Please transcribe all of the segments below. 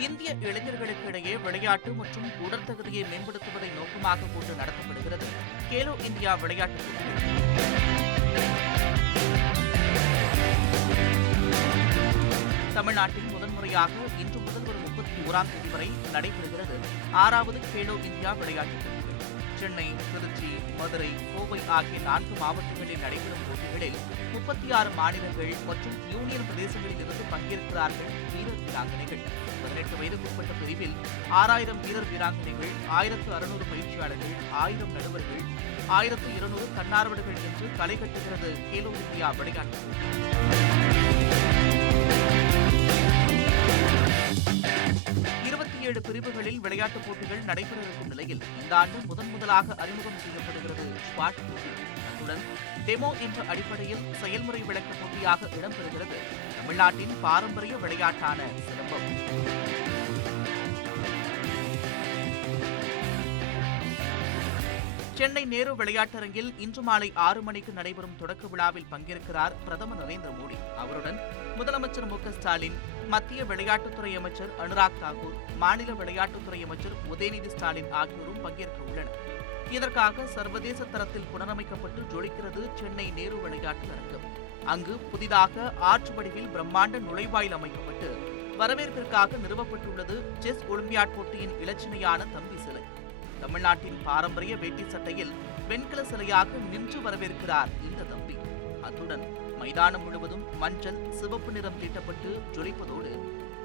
இந்திய இளைஞர்களுக்கு இடையே விளையாட்டு மற்றும் உடற்தகுதியை மேம்படுத்துவதை நோக்கமாக கொண்டு நடத்தப்படுகிறது. கேலோ இந்தியா விளையாட்டு தமிழ்நாட்டில் முதன்முறையாக இன்று முதல் ஒரு முப்பத்தி ஓராம் தேதி வரை நடைபெறுகிறது. ஆறாவது கேலோ இந்தியா விளையாட்டுப் சென்னை திருச்சி மதுரை கோவை ஆகிய நான்கு மாவட்டங்களில் நடைபெறும் போட்டிகளில் முப்பத்தி ஆறு மாநிலங்கள் மற்றும் யூனியன் பிரதேசங்களில் இருந்து பங்கேற்கிறார்கள் வீரர் வீராங்கனைகள். பதினெட்டு வயதுக்குட்பட்ட பிரிவில் ஆறாயிரம் வீரர் வீராங்கனைகள் ஆயிரத்து அறுநூறு பயிற்சியாளர்கள் ஆயிரம் நடுவர்கள் ஆயிரத்து இருநூறு தன்னார்வலர்கள் என்று களை கட்டுகிறது கேலோ இந்தியா விளையாட்டு ஏழு பிரிவுகளில் விளையாட்டுப் போட்டிகள் நடைபெற இருக்கும் நிலையில் இந்த ஆண்டு முதன் முதலாக அறிமுகம் செய்யப்படுகிறது ஸ்பாட் போட்டி. அத்துடன் டெமோ என்ற அடிப்படையில் செயல்முறை விளக்க போட்டியாக இடம்பெறுகிறது தமிழ்நாட்டின் பாரம்பரிய விளையாட்டான சிலம்பம். சென்னை நேரு விளையாட்டரங்கில் இன்று மாலை ஆறு மணிக்கு நடைபெறும் தொடக்க விழாவில் பங்கேற்கிறார் பிரதமர் நரேந்திர மோடி. அவருடன் முதலமைச்சர் மு ஸ்டாலின் மத்திய விளையாட்டுத்துறை அமைச்சர் அனுராக் தாக்கூர் மாநில விளையாட்டுத்துறை அமைச்சர் உதயநிதி ஸ்டாலின் ஆகியோரும் பங்கேற்க உள்ளனர். இதற்காக சர்வதேச தரத்தில் புனரமைக்கப்பட்டு ஜொலிக்கிறது சென்னை நேரு விளையாட்டு அரங்கம். அங்கு புதிதாக ஆற்று வடிவில் பிரம்மாண்ட நுழைவாயில் அமைக்கப்பட்டு வரவேற்பிற்காக நிறுவப்பட்டுள்ளது செஸ் ஒலிம்பியாட் போட்டியின் இலச்சினையான தம்பி சிலை. தமிழ்நாட்டின் பாரம்பரிய வேட்டி சட்டையில் வெண்கல சிலையாக நின்று வரவேற்கிறார் இந்த தம்பி. அத்துடன் மைதானம் முழுவதும் மஞ்சள் சிவப்பு நிறம் தீட்டப்பட்டு ஜொலிப்பதோடு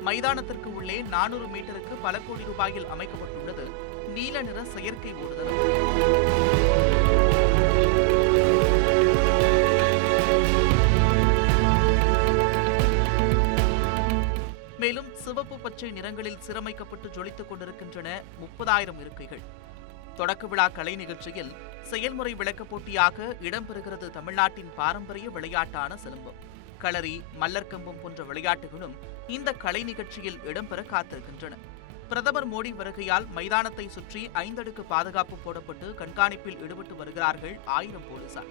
மைதானத்திற்கு உள்ளே நானூறு மீட்டருக்கு பல கோடி ரூபாயில் அமைக்கப்பட்டுள்ளது. நீல நிற செயற்கை ஓடுதளம். சிவப்பு பச்சை நிறங்களில் சீரமைக்கப்பட்டு ஜொலித்துக் கொண்டிருக்கின்றன முப்பதாயிரம் இருக்கைகள். தொடக்க விழா கலை நிகழ்ச்சியில் செயல்முறை விளக்கப் போட்டியாக இடம்பெறுகிறது தமிழ்நாட்டின் பாரம்பரிய விளையாட்டான சிலம்பம். களரி மல்லர்கம்பம் போன்ற விளையாட்டுகளும் இந்த கலை நிகழ்ச்சியில் இடம்பெற காத்திருக்கின்றன. பிரதமர் மோடி வருகையால் மைதானத்தை சுற்றி ஐந்தடுக்கு பாதுகாப்பு போடப்பட்டு கண்காணிப்பில் ஈடுபட்டு வருகிறார்கள் ஆயிரம் போலீசார்.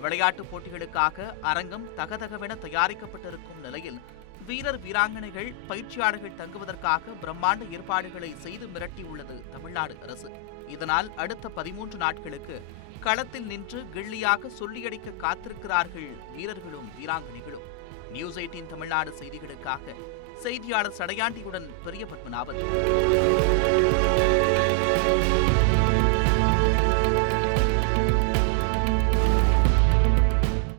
விளையாட்டுப் போட்டிகளுக்காக அரங்கம் தகதகவென தயாரிக்கப்பட்டிருக்கும் நிலையில் வீரர் வீராங்கனைகள் பயிற்சியாளர்கள் தங்குவதற்காக பிரம்மாண்ட ஏற்பாடுகளை செய்து மிரட்டியுள்ளது தமிழ்நாடு அரசு. இதனால் அடுத்த பதிமூன்று நாட்களுக்கு களத்தில் நின்று கிள்ளியாக சொல்லியடிக்க காத்திருக்கிறார்கள் வீரர்களும் வீராங்கனைகளும். நியூஸ் எயிட்டின் தமிழ்நாடு செய்திகளுக்காக செய்தியாளர் சடையாண்டியுடன் பெரிய பத்மநாபன்